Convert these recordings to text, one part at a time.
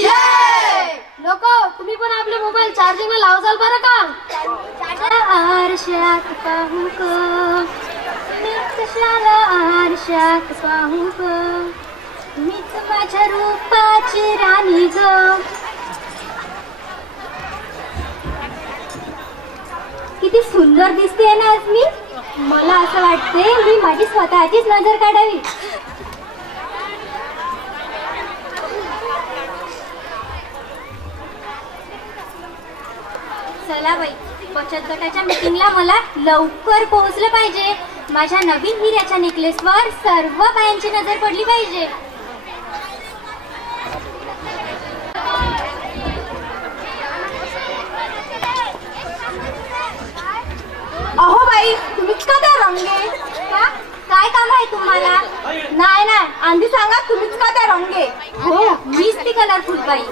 जय. लोक तुम्ही पण आपले मोबाईल चार्जिंगला लावसाल बरं का. आरशात पाहू ग मी कशाला आरशात पाहू ग मीच माझ्या रूपाची राणी ग. किती सुंदर दिसते ना आज मी. मला असं वाटते मी माझी स्वतःचीच नजर काढावी. चला बाई, बचत गटाच्या मीटिंगला मला लवकर पोहोचलं पाहिजे. माझ्या नवीन हिऱ्याच्या नेकलेसवर सर्व बायांची नजर पडली पाहिजे. अहो बाई, तुम्हीच का त्या रंगे? का? काय काम आहे तुम्हाला? नाही नाही, आधी सांगा तुम्हीच का त्या रंगे? हो, मीच ती कलरफुल बाई.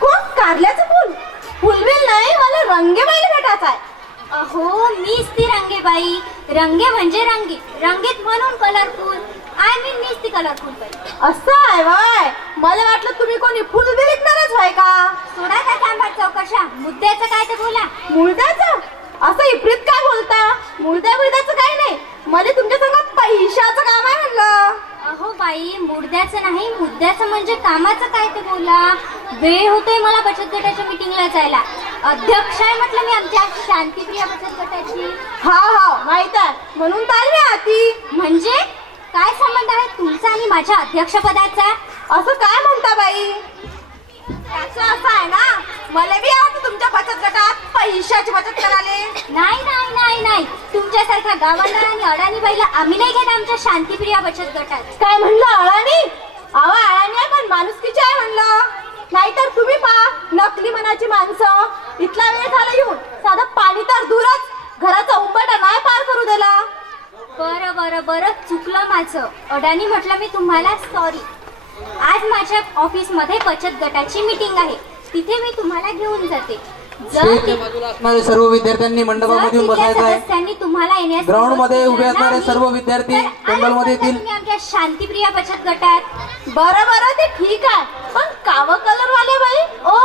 कोण? कारल्याचं फुल? फुलबिल नाही, मला रंगेबाईला भेटायचं आहे. अहो, मीच ती रंगेबाई. रंगे म्हणजे रंगी, रंगीत म्हणून कलरफुल. आय मीन मीच ती कलरफुल बाई. असं आहे वय. मला वाटलं तुम्ही कोणी फुलबिल विकणारच आहे का. सोडा त्या सांभार चौकशा. मुद्द्याचं काय ते बोला. मुळद्याचं? असं इप्रित काय बोलता? मुळद्याचं काय नाही, मला तुमच्या संग पैशाचं काम आहे म्हणलं. अहो बाई, मुद्द्याचं नाही, मुद्द्याचं म्हणजे कामाचं काय ते बोला. वेळ होतोय मला बचत गटाच्या मीटिंगला जायला. अध्यक्ष आहे म्हटलं मी आमच्या शांतीप्रिया बचत गटाची. हा माहित आहे, म्हणून चालली आती. म्हणजे काय संबंध आहे तुमचा आणि माझ्या अध्यक्षपदाचा? असं काय म्हणता बाई? त्याचं असं आहे ना, मला बी आवडतं तुमच्या बचत गटात पैशाची बचत करायला. नाही नाही नाही नाही, तुमच्यासारख्या गावंडर आणि अडाणी बाईला आम्ही नाही घेत आमच्या शांतीप्रिया बचत गटात. काय म्हणलं? अडाणी? अहो, अडाणी आहे पण माणुसकीची आहे म्हणलं. नाहीतर तुम्ही पहा, नकली मनाची माणसं. इथला वेळ झाला येऊन, साधं पाणी तर दूरच, घराचा उंबरठा नाही पार करू दिला. बरं बरं बरं, चुकलं माझं. अडाणी म्हटलं मी तुम्हाला, सॉरी. आज माझ्या ऑफिसमध्ये बचत गटाची मीटिंग आहे, तिथे मी तुम्हाला घेऊन जाते. असणारे सर्व विद्यार्थ्यांनी मंडपामध्ये बसायचं आहे. सदस्यांनी तुम्हाला येण्यास ग्राउंड मध्ये उभे असणारे सर्व विद्यार्थी पंडल मध्ये येतील. तुम्ही आमच्या शांतीप्रिया बचत गटात. बरं ते ठीक आहे, पण कावं कलर वाले बाई? ओ,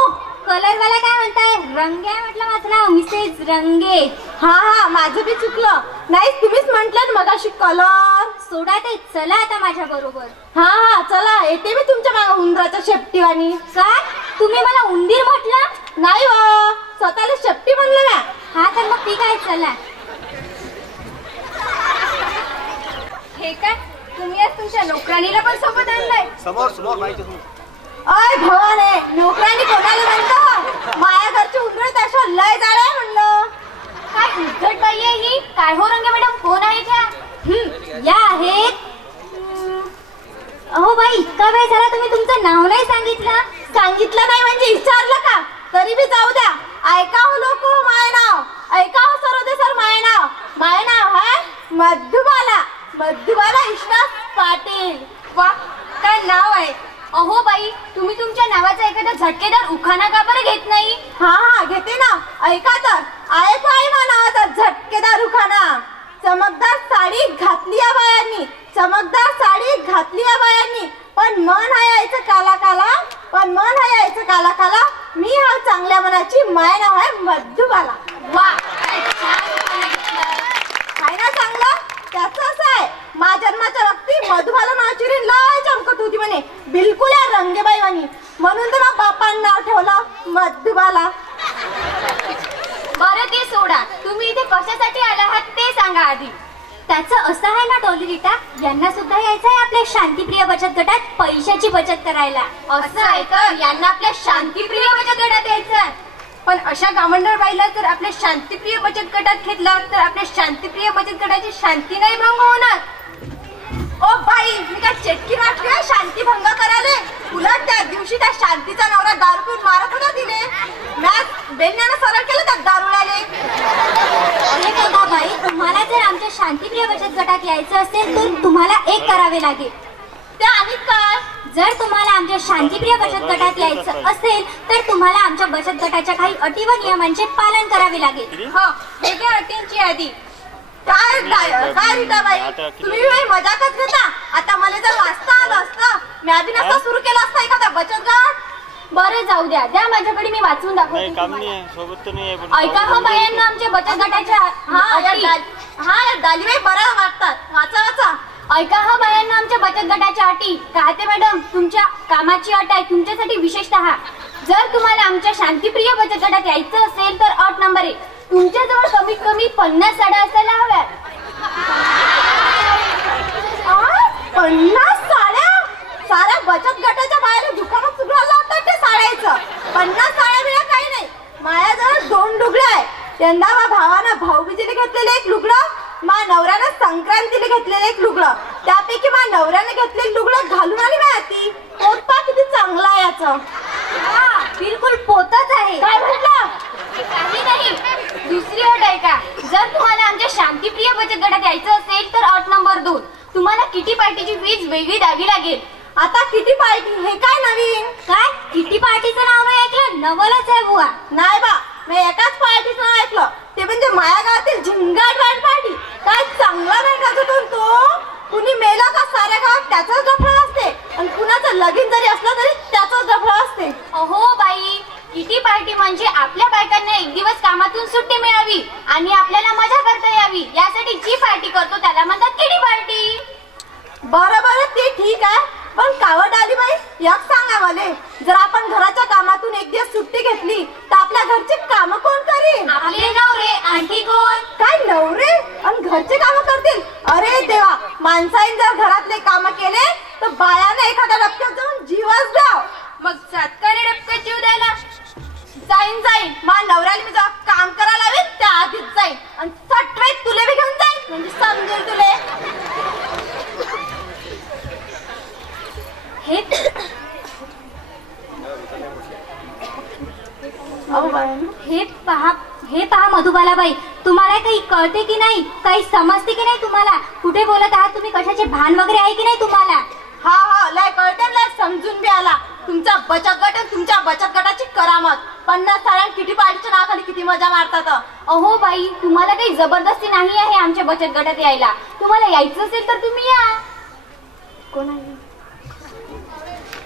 कलरवाला काय म्हणताय? रंगे म्हटलं माझं नाव, मिसेस रंगे. हा, माझं बी चुकलं. नाही, तुम्हीच म्हटलं मगाशी कलर. सोडा ते, चला आता माझ्या बरोबर. हा चला, येते मी तुमच्या मागे उंदराच्या शेपटीवाणी. काय? तुम्ही मला उंदीर म्हटलं? नाही वा, स्वतःला शेपटी म्हणलं ना. हा तर मग ठीक आहे, चला. हे काय, तुम्ही आज तुमच्या नोकराणीला पण सोबत आणलाय? समोर पाहिजे. अय भवाने, नोकराणी कोणाला म्हणतो? माया घरची उंदर त्याशिवाय लय जाळ्या म्हणलं. काय उद्धट बाई आहे ही? काय हो रंगे मॅडम, कोण आहे त्या? या आहेत. अहो बाई, इतका वेळ झाला तुम्ही तुमचं नाव नाही सांगितलं. सांगितलं नाही म्हणजे विचारलं का? तरी बी जाऊ द्या. ऐका हो लोक, माय नाव ऐका हो सरोदे सर. माय नाव आहे मधुबाला विश्वास पाटील. वा, काय नाव आहे. अहो बाई, तुम्ही तुमच्या नावाचा एखादा झटकेदार उखाणा का बरं घेत नाही? हा घेते ना, ऐका तर. ऐकू आई मा नावाचा झटकेदार उखाणा. चमकदार साडी घातली या बायांनी, चमकदार साडी घातली या बायांनी, पण मन आहे यायचं काला काला. मी हा चांगल्या मनाची, माय नाव आहे मधुबाला. वा, आहे ना चांगलं? त्याचं असं आहे, मा जन्माच्या वक्ती मधुबाला नावाची रीण लय चमकत होती म्हणे, बिलकुल या रंगेबाई वाणी. म्हणून तर मग बापांनी नाव ठेवलं मधुबाला. बरं ते सोडा, तुम्ही इथे कशासाठी आला आहात ते सांगा आधी. त्याचं असं आहे ना डॉलरीटा, यांना सुद्धा यायचं आहे आपल्या शांतीप्रिय बचत गटात पैशाची बचत करायला. असं आहे तर यांना आपल्या शांतीप्रिय बचत गटात यायचं. पण अशा गावंडर बाईला जर आपल्या शांतीप्रिय बचत गटात घेतला तर आपल्या शांतीप्रिय बचत गटाची शांती नाही भंग होणार. ओ बाई, मी काय चटकी वाटली शांती भंग करायला? उलट त्या दिवशी त्या शांतीचा नवरा दारू पिऊन मारत होता तिने. मॅच बेलण्यानं सरळ केलं त्या दारुड्याने. अरे बघा बाई, तुम्हाला जर आमच्या शांतीप्रिय बचत गटात यायचं असेल तर तुम्हाला एक करावे लागेल. त्या आणि काय? जर तुम्हाला आमच्या शांतीप्रिय बचत गटात यायचं असेल तर तुम्हाला आमच्या बचत गटाच्या काही अटी व नियमांचे पालन करावे लागेल. वेगळ्या अटींची यादी. काय रीटाबाई, तुम्ही मजाकच घेता. आता मला जर वाचता आलं असतं मी आधी नसता सुरू केला असता एखादा बचत गट. बरं जाऊ द्या, द्या माझ्याकडे, मी वाचून दाखवते तुम्हाला. सोबत तर नाही ऐका हो बायांना, आमच्या बचत गटाच्या या डालीबाई बऱ्या वाटतात. वाचा वाचा. ऐका हा बायांना, आमच्या बचत गटाच्या अटी. काहते मॅडम, तुमच्या कामाची अट आहे तुमच्यासाठी विशेषतः. जर तुम्हाला आमच्या शांतिप्रिय बचत गटात यायचं असेल तर अट नंबर 1, तुमच्याजवळ कमीत कमी 50 साड्या असायला हव्यात. 50 साड्या? साऱ्या बचत गटाच्या बाहेर दुकानात सुद्धा लावतात ते साड्याचं. 50 साड्या मिळा काही नाही. माझ्याजवळ 2 लुगडं आहे. यंदा मा भावानं भाऊबीजेला घेतलेलं एक लुगडं, मा नवऱ्यानं संक्रांतीला घेतलेलं एक लुगडं. त्यापैकी मा नवऱ्यानं घेतलेलं लुगडं घालून आली माहिती. पोता किती चांगला आहे याचं. बिलकुल पोतच आहे. काय म्हटलं? काही नाही. दुसरी अट आहे का, जर तुम्हाला आमच्या शांतिप्रिय बचत गटात यायचं असेल तर अट नंबर 2, तुम्हाला किटी पार्टीची फीस वेगळी द्यावी लागेल. आता किटी पार्टी हे काय नवीन? काय किटी पार्टीचं नाव नाही ऐकलं? नवलच आहे बुवा. नाही बा, मी एकाच पार्टीचं नाव ऐकलं, ते म्हणजे माया गावातील झिंगाट बँड पार्टी. काय चांगला बँड वाजवतो तो. कुणी मेला का साऱ्या गावात त्याचाच डफळा असते, आणि कुणाचं लगीन जरी असलं तरी त्याचाच डफळा असते. अहो बाई, किटी पार्टी म्हणजे आपल्या बायकांना एक दिवस कामातून सुट्टी मिळावी आणि आपल्याला मजा करता यावी, यासाठी जी पार्टी करतो त्याला म्हणतात किटी पार्टी. बरं बरं, ते ठीक आहे, पण कावड आली बाई, एक सांगा मला, जर आपण घराच्या कामातून एक दिवस सुट्टी घेतली तर आपल्या घरचे काम कोण करेल? आपले नवरे, आणखी कोण? काय नवरे आणि घरचे काम करतील? अरे देवा, माणसाने जर घरातले काम केले तर बायाने एखाद्या डबक्यात जाऊन जीवच द्याव. मग सत्काने डबक्यात जीव द्यायला जाईन मा नवऱ्याला मी जेव्हा काम करायला लावेल त्या आधीच जाईन, आणि सटवेत तुले बी घेऊन जाईन, म्हणजे समजेल तुले. हे पहा मधुबालाबाई, तुम्हाला काही कळते की नाही, काही समजते की नाही, तुम्हाला कुठे बोलत आहात तुम्ही, कशाचे भान वगैरे आहे की नाही तुम्हाला? हा लय कळते, लय समजून बी आला. तुमचा बचत गट आणि तुमच्या बचत गटाची करामत. 50 साड्या किटी पार्टीच्या नावाखाली किती मजा मारतात. अहो बाई, तुम्हाला काही जबरदस्ती नाही आहे आमच्या बचत गटात यायला. तुम्हाला यायचं असेल तर तुम्ही या. कोण आहे?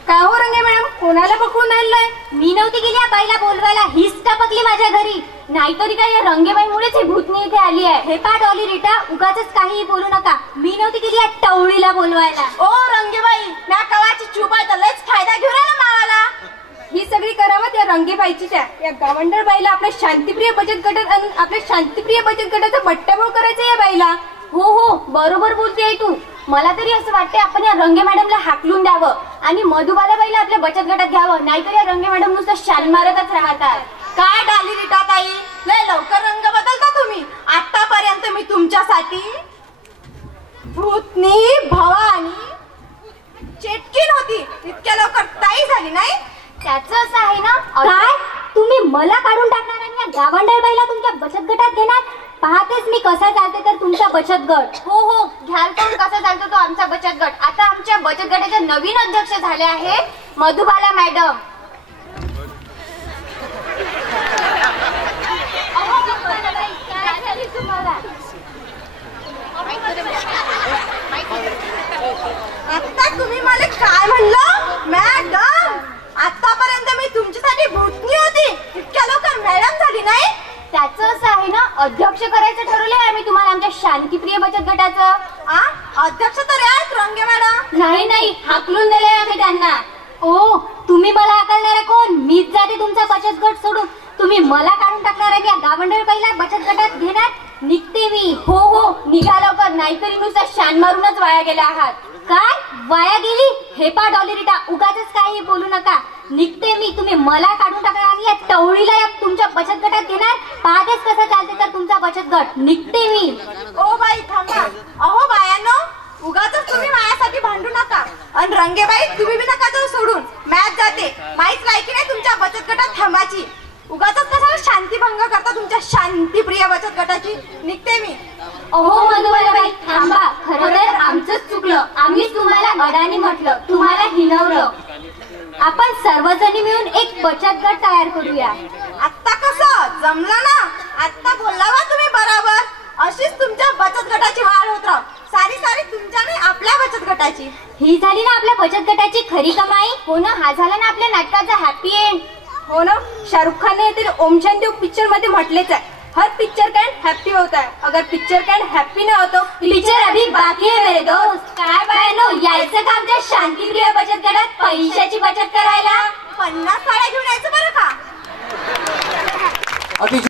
काय हो रंगे मॅडम, कोणाला बघून आणलंय? मी नव्हती गेली या बाईला बोलवायला, हीच टपकली माझ्या घरी. नाहीतरी काय या रंगेबाईमुळेच ही भूतनी इथे आली आहे. हे पा डॉली रिटा, उगाचच काहीही बोलू नका. मी नव्हती गेली या टवळीला बोलवायला. ओ रंगेबाई, म्या कवाची चूप आहे तर लयच फायदा घेऊन आला मावाला. ही सगळी करामत या रंगेबाईचीच आहे. या गावंडर बाईला आपल्या शांतिप्रिय बचत गटात आणून आपल्या शांतिप्रिय बचत गटाचा बट्ट्याबोळ करायचं या बाईला. हो बरोबर बोलतेय तू. मला तरी असं वाटते आपण या रंगे मॅडमला हाकलून द्यावं आणि मधुबालाबाईला आपल्या बचत गटात घ्यावं, नाहीतर या रंगे मॅडम नुसतं शान मारतच राहतात. काय डाली रिटा ताई, लय लवकर रंग बदलता तुम्ही. आतापर्यंत मी तुमच्यासाठी भूतनी भवानी चेटकीन होती, इतक्या लवकर ताई झाली नाही. त्याचं असं आहे ना. काय तुम्ही मला काढून टाकणार आणि या गावंडर बाईला तुमच्या बचत गटात घेणार? पाहतेच मी कसा चालते तर तुमचा बचत गट. हो घ्याल पण कसा चालतो तो आमचा बचत गट. आता आमच्या बचत गटाच्या नवीन अध्यक्ष झाले आहेत मधुबाला मॅडम. आता तुम्ही मला काय म्हणलं मॅडम? आतापर्यंत मी तुमच्यासाठी भूतनी होती, इतक्या लवकर मॅडम झाली नाही. त्याचं असं आहे ना, अध्यक्ष करायचं ठरवलंय आम्ही तुम्हाला आमच्या शांतिप्रिय बचत गटाचं. अध्यक्ष तर आहेत रंगे मॅडम. नाही हाकलून दिलंय आम्ही त्यांना. ओ, तुम्ही मला हाकलणारे कोण? मीच जाते तुमचा बचत गट सोडून. तुम्ही मला काढून टाकणार आहे या गावंडर बाईला बचत गटात घेणार? निघते मी. हो निघा लवकर, नाहीतरी नुसतं शान मारूनच वाया गेले आहात. काय वाया गेली? हे पा डॉली रिटा, उगाचच काही बोलू नका. निघते मी. तुम्ही मला काढून टाकणार आणि या टवळीला या तुमच्या बचत गटात घेणार? पाहतेच कसं चालते तर तुमचा बचत गट. निघते मी. ओ बाई थांबा. अहो बायानो, उगाचच तुम्ही माझ्यासाठी भांडू नका. आणि रंगेबाई तुम्ही बी नका जाऊ सोडून. मॅच जाते, माहीत लायकी नाही तुमच्या बचत गटात थांबाची. उगाचच कशाला शांतीभंग करता तुमच्या शांतिप्रिय बचत गटाची. निघते मी. अहो मधुबालाबाई थांबा. खरं तर आमचंच चुकलं. आम्हीच तुम्हाला अडाणी म्हटलं, तुम्हाला हिणवलं. आपण सर्वजणी मिळून एक बचत गट तयार करूया. आता कसं जमलं ना? आता बोलावा तुम्ही बरोबर. अशीच तुमच्या बचत गटाची वाढ होत राह. सारी तुमच्या नाही आपल्या बचत गटाची. ही ही झाली ना आपल्या बचत गटाची खरी कमाई. हो ना, हा झाला ना आपल्या नाटकाचा हॅपी एंड. हो ना, शाहरुख खानने ते ओम शांती ओम पिक्चर मध्ये म्हटलेच आहे, हर पिक्चर कैन हैप्पी होता है, अगर पिक्चर कैन हैप्पी ना हो तो पिक्चर अभी बाकी आहे मेरे दोस्त. काय बायनो, यायचं का आमच्या शांतिप्रिय बचत गटात पैशाची बचत करायला? 50 साड्या घेऊन यायचं बरं का. अतिशय